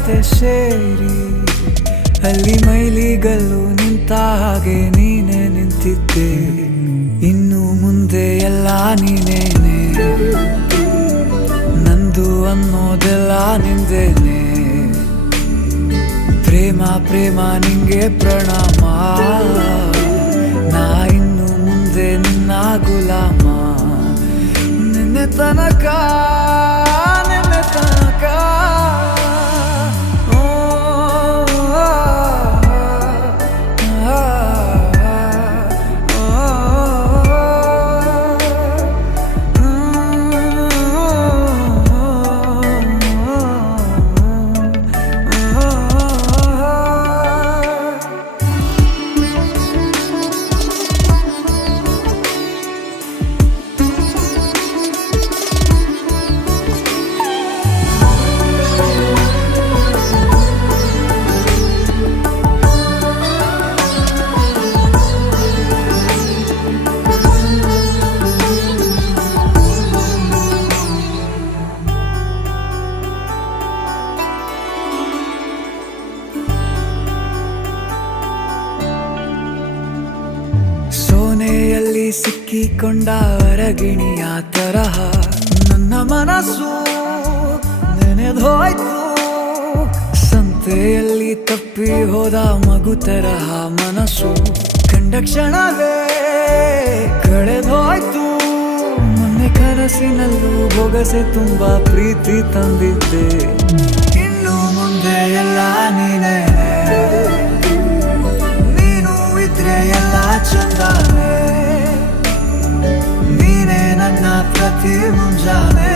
ಜೊತೆ ಸೇರಿ ಅಲ್ಲಿ ಮೈಲಿಗಲ್ಲು ನಿಂತ ಹಾಗೆ ನೀನೆ ನಿಂತಿದ್ದೆ. ಇನ್ನು ಮುಂದೆ ಎಲ್ಲ ನೀನೇನೆ, ನಂದು ಅನ್ನೋದೆಲ್ಲ ನಿಂದೇನೆ. ಪ್ರೇಮ ಪ್ರೇಮ ನಿಂಗೆ ಪ್ರಣಾಮ, ನಾ ಇನ್ನು ಮುಂದೆ ನಿನ್ನ ಗುಲಾಮ. ನಿನ್ನೆ ತನಕ ನಿನ್ನೆ ತನಕ ಸೋನೆಯಲ್ಲಿ ಸಿಕ್ಕಿಕೊಂಡ ಅರಗಿಣಿಯ ತರಹ ನನ್ನ ಮನಸ್ಸು ನೆನೆದೋಯ್ತು. ಸಂತೆಯಲ್ಲಿ ತಪ್ಪಿ ಹೋದ ಮಗು ತರಹ ಮನಸ್ಸು ಕಂಡ ಕ್ಷಣವೇ ಕಳೆದೋಯ್ತು. ಮೊನ್ನೆ ಕನಸಿನಲ್ಲೂ ಬೊಗಸೆ ತುಂಬಾ ಪ್ರೀತಿ ತಂದಿದ್ದೆ. ಇನ್ನು ಮುಂದೆ ಎಲ್ಲ ನೀನೇ, ನೀನು ಇದ್ರೆ ಎಲ್ಲ ಚಂದಾನೆ. ನೀನೇ ನನ್ನ ಪ್ರತಿ ಮುಂಜಾನೆ.